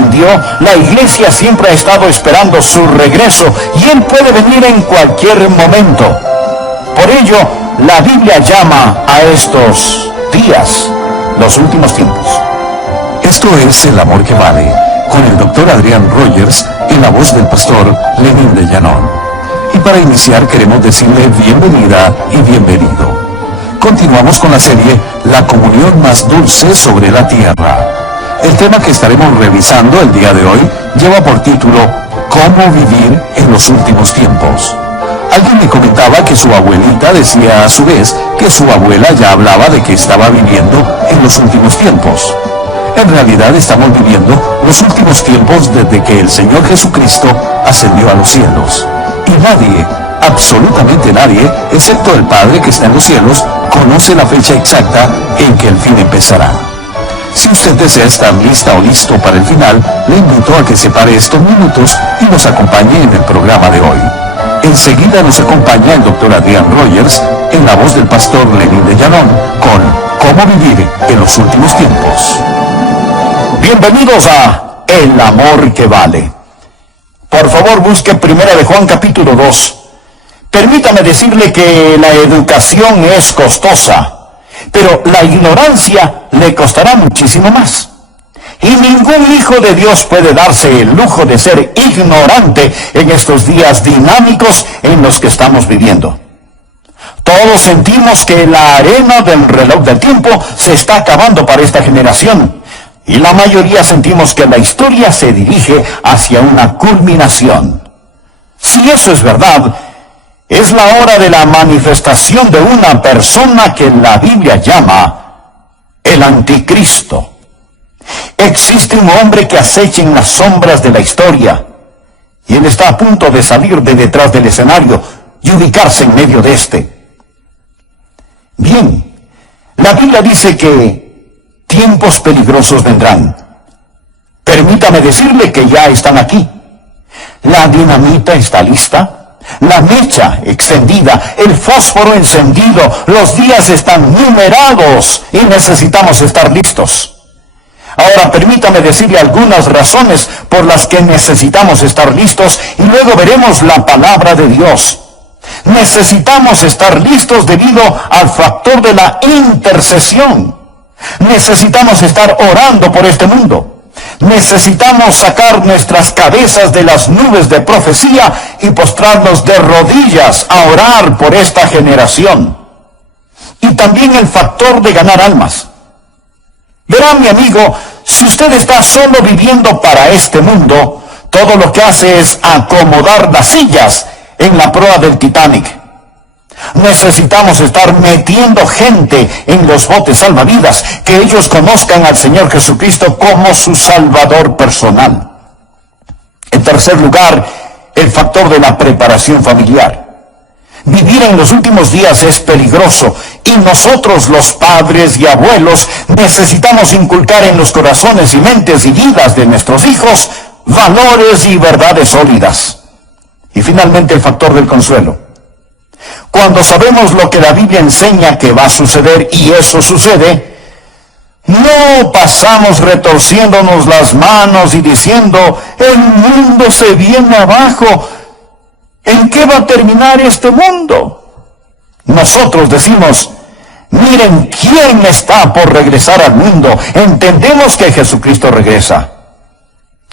ascendió, la iglesia siempre ha estado esperando su regreso y Él puede venir en cualquier momento. Por ello, la Biblia llama a estos días los últimos tiempos. Esto es El Amor que Vale, con el Dr. Adrián Rogers en la voz del pastor Lenín de Llanón. Y para iniciar queremos decirle bienvenida y bienvenido. Continuamos con la serie La comunión más dulce sobre la tierra. El tema que estaremos revisando el día de hoy lleva por título ¿Cómo vivir en los últimos tiempos? Alguien me comentaba que su abuelita decía a su vez que su abuela ya hablaba de que estaba viviendo en los últimos tiempos. En realidad estamos viviendo los últimos tiempos desde que el Señor Jesucristo ascendió a los cielos. Y nadie, absolutamente nadie, excepto el Padre que está en los cielos, conoce la fecha exacta en que el fin empezará. Si usted desea estar lista o listo para el final, le invito a que separe estos minutos y nos acompañe en el programa de hoy. Enseguida nos acompaña el Dr. Adrián Rogers en la voz del pastor Lenín de Llanón con ¿Cómo vivir en los últimos tiempos? Bienvenidos a El Amor que Vale. Por favor, busque 1 de Juan capítulo 2. Permítame decirle que la educación es costosa, pero la ignorancia le costará muchísimo más. Y ningún hijo de Dios puede darse el lujo de ser ignorante en estos días dinámicos en los que estamos viviendo. Todos sentimos que la arena del reloj del tiempo se está acabando para esta generación, y la mayoría sentimos que la historia se dirige hacia una culminación. Si eso es verdad, es la hora de la manifestación de una persona que la Biblia llama el Anticristo. Existe un hombre que acecha en las sombras de la historia, y él está a punto de salir de detrás del escenario y ubicarse en medio de este. Bien, la Biblia dice que tiempos peligrosos vendrán. Permítame decirle que ya están aquí. La dinamita está lista. La mecha extendida, el fósforo encendido, los días están numerados y necesitamos estar listos. Ahora permítame decirle algunas razones por las que necesitamos estar listos y luego veremos la palabra de Dios. Necesitamos estar listos debido al factor de la intercesión. Necesitamos estar orando por este mundo. Necesitamos sacar nuestras cabezas de las nubes de profecía y postrarnos de rodillas a orar por esta generación. Y también el factor de ganar almas. Verá, mi amigo, si usted está solo viviendo para este mundo, todo lo que hace es acomodar las sillas en la proa del Titanic. Necesitamos estar metiendo gente en los botes salvavidas, que ellos conozcan al Señor Jesucristo como su Salvador personal. En tercer lugar, el factor de la preparación familiar. Vivir en los últimos días es peligroso y nosotros, los padres y abuelos, necesitamos inculcar en los corazones y mentes y vidas de nuestros hijos valores y verdades sólidas. Y finalmente el factor del consuelo. Cuando sabemos lo que la Biblia enseña que va a suceder y eso sucede, no pasamos retorciéndonos las manos y diciendo, el mundo se viene abajo. ¿En qué va a terminar este mundo? Nosotros decimos, miren quién está por regresar al mundo. Entendemos que Jesucristo regresa.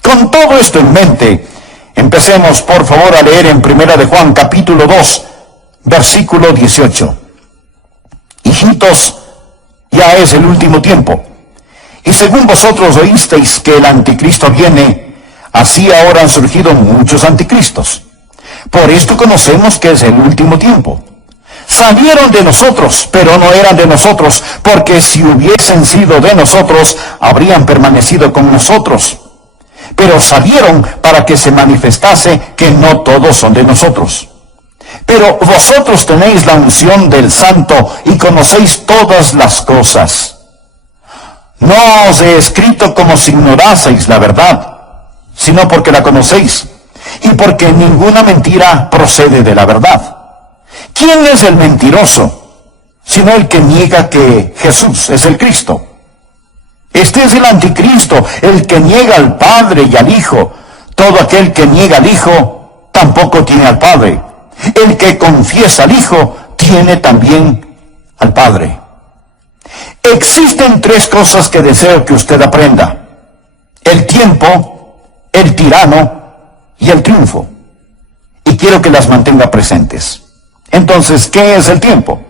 Con todo esto en mente, empecemos por favor a leer en 1 de Juan capítulo 2, versículo 18. Hijitos, ya es el último tiempo. Y según vosotros oísteis que el anticristo viene, así ahora han surgido muchos anticristos. Por esto conocemos que es el último tiempo. Salieron de nosotros, pero no eran de nosotros, porque si hubiesen sido de nosotros, habrían permanecido con nosotros. Pero salieron para que se manifestase que no todos son de nosotros. Pero vosotros tenéis la unción del Santo y conocéis todas las cosas. No os he escrito como si ignoraseis la verdad, sino porque la conocéis, y porque ninguna mentira procede de la verdad. ¿Quién es el mentiroso, sino el que niega que Jesús es el Cristo? Este es el anticristo, el que niega al Padre y al Hijo. Todo aquel que niega al Hijo tampoco tiene al Padre. El que confiesa al Hijo tiene también al Padre. Existen tres cosas que deseo que usted aprenda: el tiempo, el tirano y el triunfo. Y quiero que las mantenga presentes. Entonces, ¿qué es el tiempo?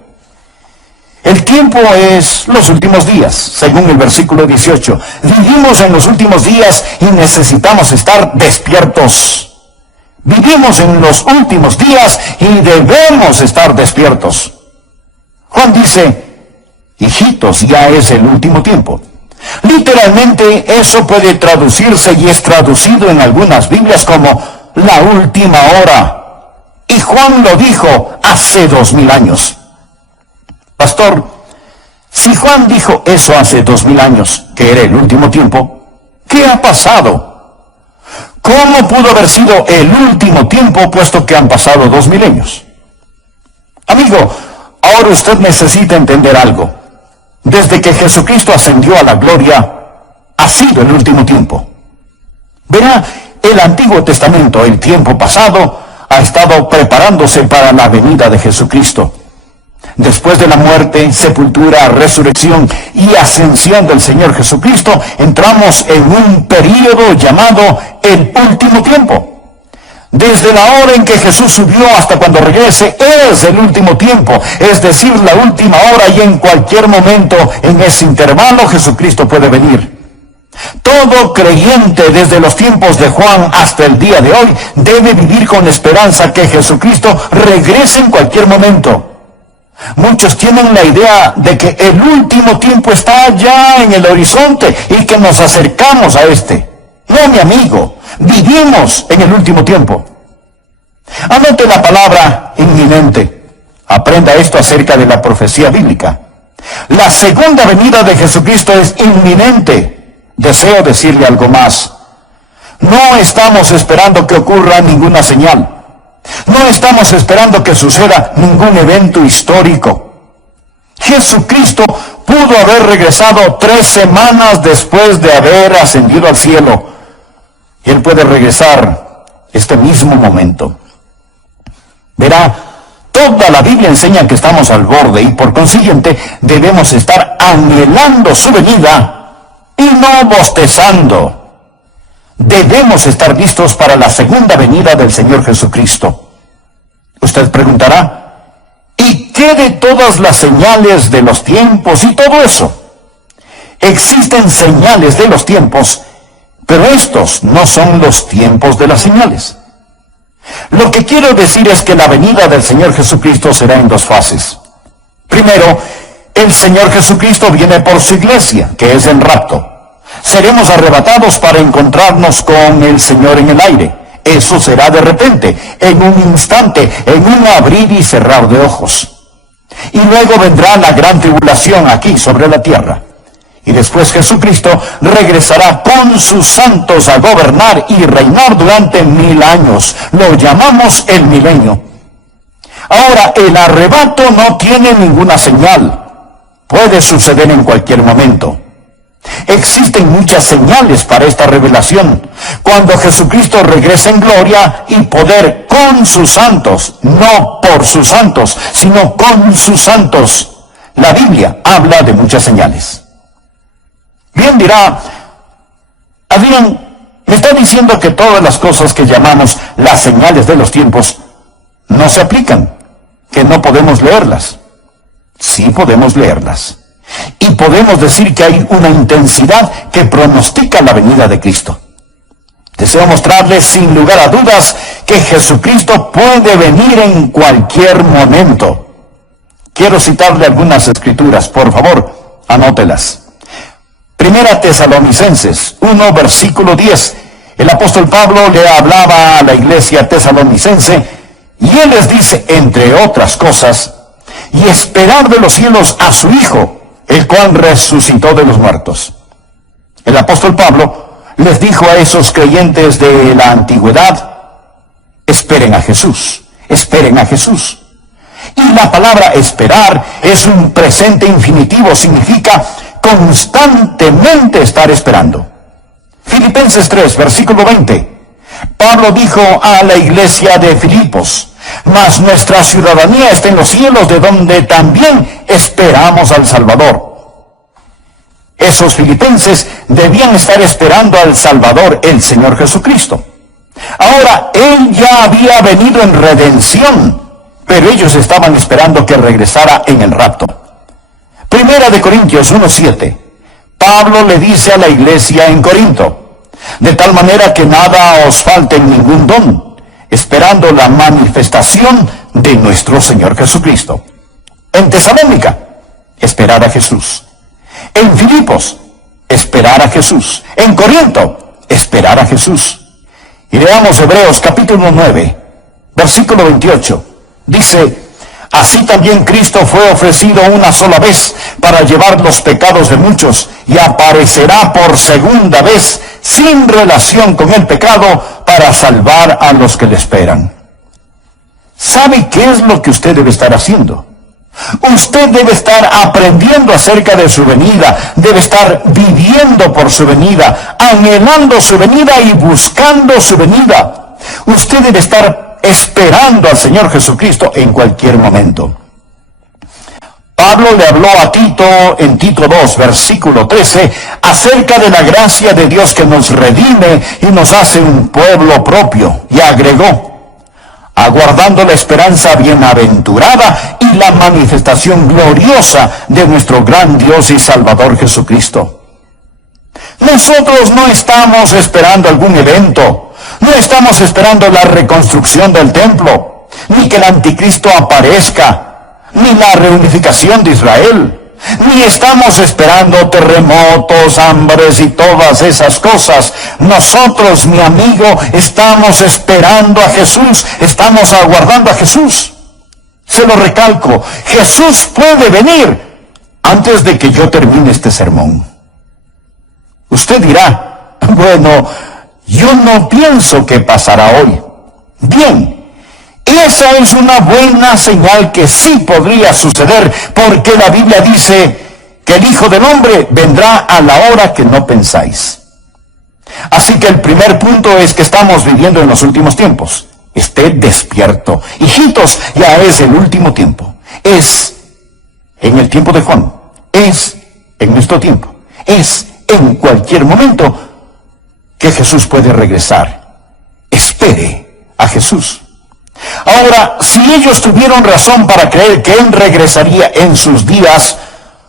El tiempo es los últimos días, según el versículo 18. Vivimos en los últimos días y necesitamos estar despiertos. Vivimos en los últimos días y debemos estar despiertos. Juan dice: hijitos, ya es el último tiempo. Literalmente eso puede traducirse y es traducido en algunas Biblias como la última hora. Y Juan lo dijo hace 2000 años. Pastor, si Juan dijo eso hace 2000 años, que era el último tiempo, ¿qué ha pasado? ¿Cómo pudo haber sido el último tiempo puesto que han pasado 2000 años? Amigo, ahora usted necesita entender algo. Desde que Jesucristo ascendió a la gloria, ha sido el último tiempo. Verá, el Antiguo Testamento, el tiempo pasado, ha estado preparándose para la venida de Jesucristo. Después de la muerte, sepultura, resurrección y ascensión del Señor Jesucristo, entramos en un período llamado el último tiempo. Desde la hora en que Jesús subió hasta cuando regrese, es el último tiempo, es decir, la última hora, y en cualquier momento en ese intervalo Jesucristo puede venir. Todo creyente desde los tiempos de Juan hasta el día de hoy debe vivir con esperanza que Jesucristo regrese en cualquier momento. Muchos tienen la idea de que el último tiempo está ya en el horizonte y que nos acercamos a este. No, mi amigo, vivimos en el último tiempo. Anote la palabra inminente. Aprenda esto acerca de la profecía bíblica. La segunda venida de Jesucristo es inminente. Deseo decirle algo más. No estamos esperando que ocurra ninguna señal. No estamos esperando que suceda ningún evento histórico. Jesucristo pudo haber regresado 3 semanas después de haber ascendido al cielo. Él puede regresar este mismo momento. Verá, toda la Biblia enseña que estamos al borde y por consiguiente debemos estar anhelando su venida y no bostezando. Debemos estar listos para la segunda venida del Señor Jesucristo. Usted preguntará, ¿y qué de todas las señales de los tiempos y todo eso? Existen señales de los tiempos, pero estos no son los tiempos de las señales. Lo que quiero decir es que la venida del Señor Jesucristo será en 2 fases. Primero, el Señor Jesucristo viene por su iglesia, que es el rapto. Seremos arrebatados para encontrarnos con el Señor en el aire. Eso será de repente, en un instante, en un abrir y cerrar de ojos. Y luego vendrá la gran tribulación aquí sobre la tierra. Y después Jesucristo regresará con sus santos a gobernar y reinar durante 1000 años. Lo llamamos el milenio. Ahora, el arrebato no tiene ninguna señal. Puede suceder en cualquier momento. Existen muchas señales para esta revelación. Cuando Jesucristo regrese en gloria y poder con sus santos, no por sus santos, sino con sus santos. La Biblia habla de muchas señales. Bien, dirá, Adrián, me está diciendo que todas las cosas que llamamos las señales de los tiempos no se aplican, que no podemos leerlas. Sí podemos leerlas. Y podemos decir que hay una intensidad que pronostica la venida de Cristo. Deseo mostrarles sin lugar a dudas que Jesucristo puede venir en cualquier momento. Quiero citarle algunas escrituras, por favor, anótelas. Primera Tesalonicenses 1, versículo 10. El apóstol Pablo le hablaba a la iglesia tesalonicense y él les dice, entre otras cosas, y esperar de los cielos a su Hijo, el cual resucitó de los muertos. El apóstol Pablo les dijo a esos creyentes de la antigüedad, esperen a Jesús, esperen a Jesús. Y la palabra esperar es un presente infinitivo, significa constantemente estar esperando. Filipenses 3, versículo 20. Pablo dijo a la iglesia de Filipos: mas nuestra ciudadanía está en los cielos, de donde también esperamos al Salvador. Esos filipenses debían estar esperando al Salvador, el Señor Jesucristo. Ahora, Él ya había venido en redención, pero ellos estaban esperando que regresara en el rapto. Primera de Corintios 1:7. Pablo le dice a la iglesia en Corinto: de tal manera que nada os falte en ningún don, esperando la manifestación de nuestro Señor Jesucristo. En Tesalónica, esperar a Jesús. En Filipos, esperar a Jesús. En Corinto, esperar a Jesús. Y leamos Hebreos capítulo 9, versículo 28. Dice: así también Cristo fue ofrecido una sola vez para llevar los pecados de muchos, y aparecerá por segunda vez sin relación con el pecado para salvar a los que le esperan. ¿Sabe qué es lo que usted debe estar haciendo? Usted debe estar aprendiendo acerca de su venida, debe estar viviendo por su venida, anhelando su venida y buscando su venida. Usted debe estar esperando al Señor Jesucristo en cualquier momento. Pablo le habló a Tito en Tito 2, versículo 13, acerca de la gracia de Dios que nos redime y nos hace un pueblo propio, y agregó: aguardando la esperanza bienaventurada y la manifestación gloriosa de nuestro gran Dios y Salvador Jesucristo. Nosotros no estamos esperando algún evento, no estamos esperando la reconstrucción del templo, ni que el anticristo aparezca, ni la reunificación de Israel, ni estamos esperando terremotos, hambres y todas esas cosas. Nosotros, mi amigo, estamos esperando a Jesús, estamos aguardando a Jesús. Se lo recalco, Jesús puede venir antes de que yo termine este sermón. Usted dirá: bueno, yo no pienso que pasará hoy. Bien, esa es una buena señal que sí podría suceder, porque la Biblia dice que el Hijo del Hombre vendrá a la hora que no pensáis. Así que el primer punto es que estamos viviendo en los últimos tiempos. Esté despierto. Hijitos, ya es el último tiempo. Es en el tiempo de Juan. Es en nuestro tiempo. Es en cualquier momento que Jesús puede regresar. Espere a Jesús. Ahora, si ellos tuvieron razón para creer que Él regresaría en sus días,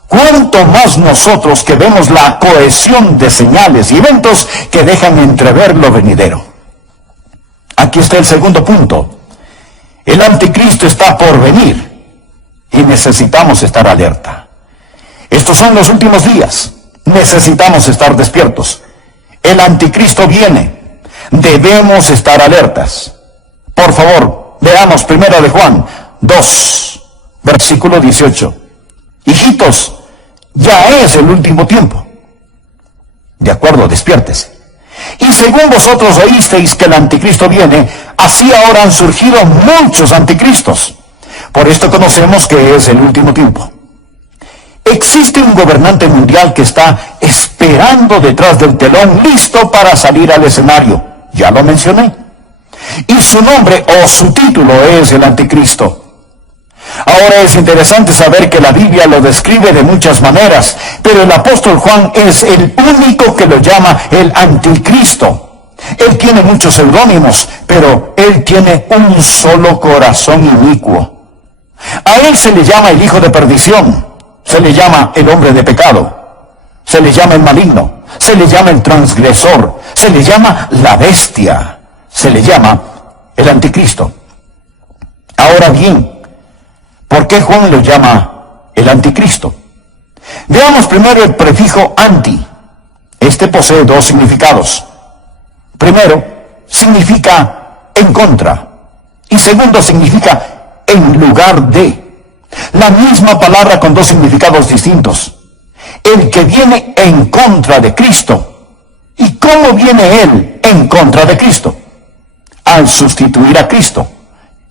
¿cuánto más nosotros, que vemos la cohesión de señales y eventos que dejan entrever lo venidero? Aquí está el segundo punto. El anticristo está por venir y necesitamos estar alerta. Estos son los últimos días. Necesitamos estar despiertos. El anticristo viene. Debemos estar alertas. Por favor, veamos 1 de Juan 2, versículo 18. Hijitos, ya es el último tiempo. De acuerdo, despiértese. Y según vosotros oísteis que el anticristo viene, así ahora han surgido muchos anticristos. Por esto conocemos que es el último tiempo. Existe un gobernante mundial que está esperando detrás del telón, listo para salir al escenario. Ya lo mencioné. Y su nombre o su título es el anticristo. Ahora es interesante saber que la Biblia lo describe de muchas maneras, pero el apóstol Juan es el único que lo llama el anticristo. Él tiene muchos seudónimos, pero él tiene un solo corazón inicuo. A él se le llama el hijo de perdición, se le llama el hombre de pecado, se le llama el maligno, se le llama el transgresor, se le llama la bestia, se le llama el anticristo. Ahora bien, ¿por qué Juan lo llama el anticristo? Veamos primero el prefijo anti. Este posee dos significados. Primero, significa en contra. Y segundo, significa en lugar de. La misma palabra con dos significados distintos. El que viene en contra de Cristo. ¿Y cómo viene él en contra de Cristo? Al sustituir a Cristo,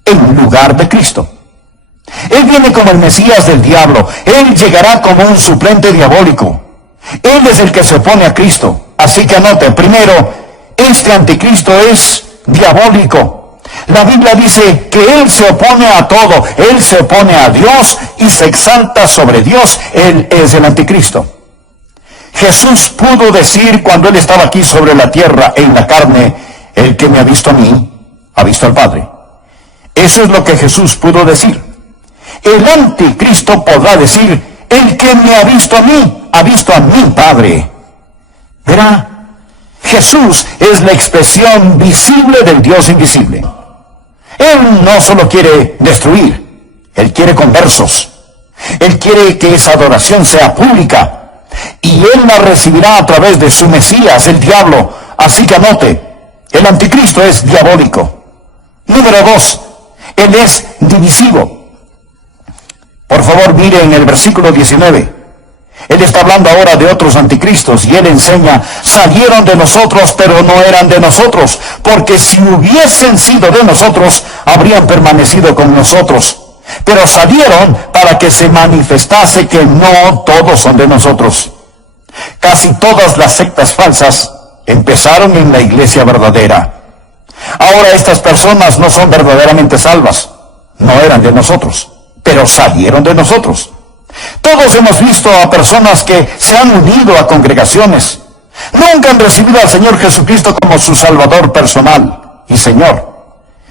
en lugar de Cristo. Él viene como el Mesías del diablo. Él llegará como un suplente diabólico. Él es el que se opone a Cristo. Así que anote, primero, este anticristo es diabólico. La Biblia dice que Él se opone a todo. Él se opone a Dios y se exalta sobre Dios. Él es el anticristo. Jesús pudo decir cuando Él estaba aquí sobre la tierra en la carne, el que me ha visto a mí, ha visto al Padre. Eso es lo que Jesús pudo decir. El anticristo podrá decir, el que me ha visto a mí, ha visto a mi Padre. Verá, Jesús es la expresión visible del Dios invisible. Él no solo quiere destruir, Él quiere conversos. Él quiere que esa adoración sea pública. Y Él la recibirá a través de su Mesías, el diablo. Así que anote, el anticristo es diabólico. Número 2, Él es divisivo. Por favor, mire en el versículo 19. Él está hablando ahora de otros anticristos y Él enseña, salieron de nosotros, pero no eran de nosotros, porque si hubiesen sido de nosotros, habrían permanecido con nosotros. Pero salieron para que se manifestase que no todos son de nosotros. Casi todas las sectas falsas empezaron en la iglesia verdadera. Ahora estas personas no son verdaderamente salvas, no eran de nosotros, pero salieron de nosotros. Todos hemos visto a personas que se han unido a congregaciones. Nunca han recibido al Señor Jesucristo como su Salvador personal y Señor.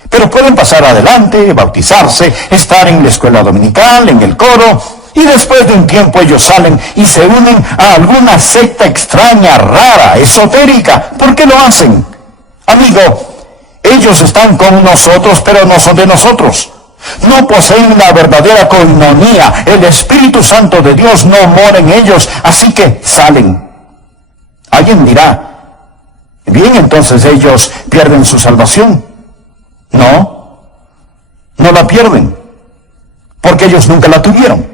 Pero pueden pasar adelante, bautizarse, estar en la escuela dominical, en el coro, y después de un tiempo ellos salen y se unen a alguna secta extraña, rara, esotérica. ¿Por qué lo hacen? Amigo, ellos están con nosotros, pero no son de nosotros. No poseen la verdadera coinonía. El Espíritu Santo de Dios no mora en ellos, así que salen. Alguien dirá, bien, entonces ellos pierden su salvación. No, no la pierden, porque ellos nunca la tuvieron.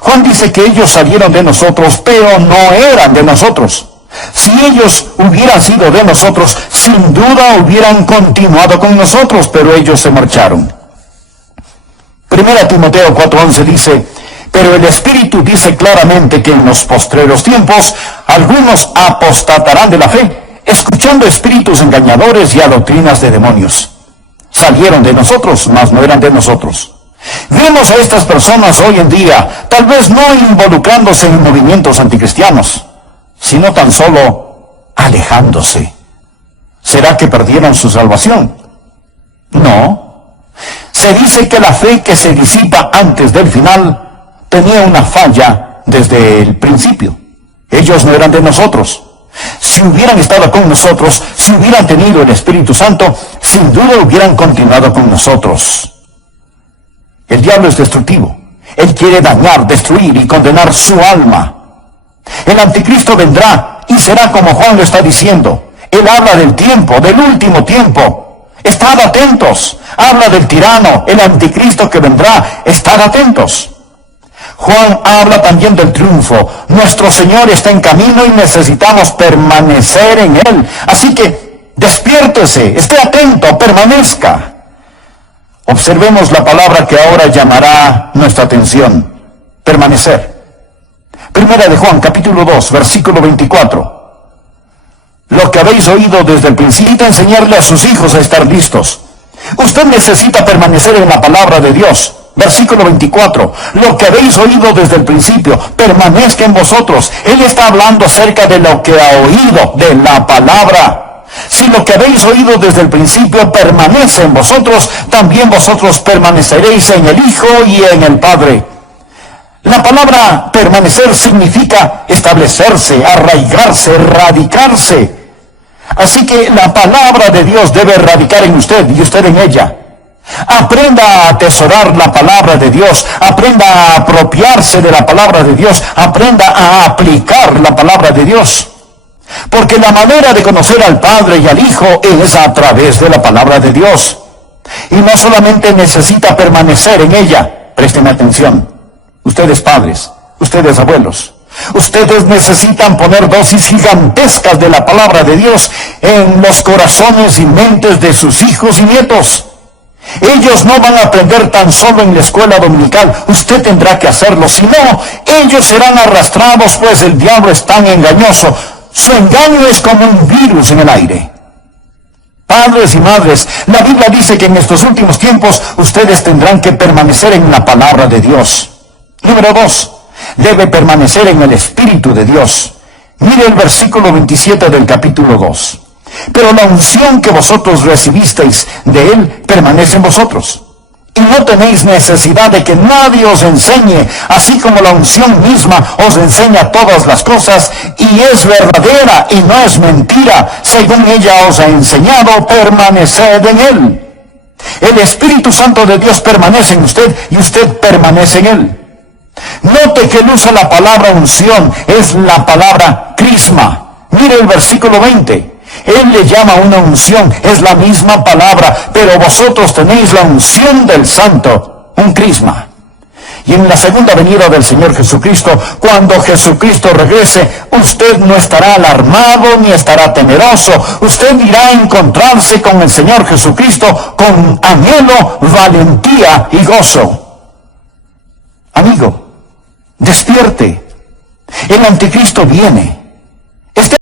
Juan dice que ellos salieron de nosotros, pero no eran de nosotros. Si ellos hubieran sido de nosotros, sin duda hubieran continuado con nosotros, pero ellos se marcharon. 1 Timoteo 4:11 dice, pero el Espíritu dice claramente que en los postreros tiempos algunos apostatarán de la fe, escuchando espíritus engañadores y a doctrinas de demonios. Salieron de nosotros, mas no eran de nosotros. Vemos a estas personas hoy en día, tal vez no involucrándose en movimientos anticristianos, sino tan solo alejándose. ¿Será que perdieron su salvación? No. Se dice que la fe que se disipa antes del final tenía una falla desde el principio. Ellos no eran de nosotros. Si hubieran estado con nosotros, si hubieran tenido el Espíritu Santo, sin duda hubieran continuado con nosotros. El diablo es destructivo. Él quiere dañar, destruir y condenar su alma. El anticristo vendrá y será como Juan lo está diciendo. Él habla del tiempo, del último tiempo. Estad atentos. Habla del tirano, el anticristo que vendrá. Estad atentos. Juan habla también del triunfo. Nuestro Señor está en camino y necesitamos permanecer en Él. Así que despiértese, esté atento, permanezca. Observemos la palabra que ahora llamará nuestra atención. Permanecer. Primera de Juan, capítulo 2, versículo 24. Lo que habéis oído desde el principio, enseñarle a sus hijos a estar listos. Usted necesita permanecer en la palabra de Dios. Versículo 24, lo que habéis oído desde el principio, permanezca en vosotros. Él está hablando acerca de lo que ha oído, de la palabra. Si lo que habéis oído desde el principio permanece en vosotros, también vosotros permaneceréis en el Hijo y en el Padre. La palabra permanecer significa establecerse, arraigarse, radicarse. Así que la palabra de Dios debe radicar en usted y usted en ella. Aprenda a atesorar la palabra de Dios, aprenda a apropiarse de la palabra de Dios, aprenda a aplicar la palabra de Dios. Porque la manera de conocer al Padre y al Hijo es a través de la palabra de Dios. Y no solamente necesita permanecer en ella, presten atención, ustedes padres, ustedes abuelos, ustedes necesitan poner dosis gigantescas de la palabra de Dios en los corazones y mentes de sus hijos y nietos. Ellos no van a aprender tan solo en la escuela dominical. Usted tendrá que hacerlo. Si no, ellos serán arrastrados, pues el diablo es tan engañoso. Su engaño es como un virus en el aire. Padres y madres, la Biblia dice que en estos últimos tiempos ustedes tendrán que permanecer en la palabra de Dios. Número 2, debe permanecer en el Espíritu de Dios. Mire el versículo 27 del capítulo 2. Pero la unción que vosotros recibisteis de Él permanece en vosotros. Y no tenéis necesidad de que nadie os enseñe, así como la unción misma os enseña todas las cosas, y es verdadera y no es mentira. Según ella os ha enseñado, permaneced en Él. El Espíritu Santo de Dios permanece en usted y usted permanece en Él. Note que él usa la palabra unción, es la palabra crisma. Mire el versículo 20. Él le llama una unción, es la misma palabra, pero vosotros tenéis la unción del Santo, un crisma. Y en la segunda venida del Señor Jesucristo, cuando Jesucristo regrese, usted no estará alarmado ni estará temeroso. Usted irá a encontrarse con el Señor Jesucristo con anhelo, valentía y gozo. Amigo, despierte. El anticristo viene.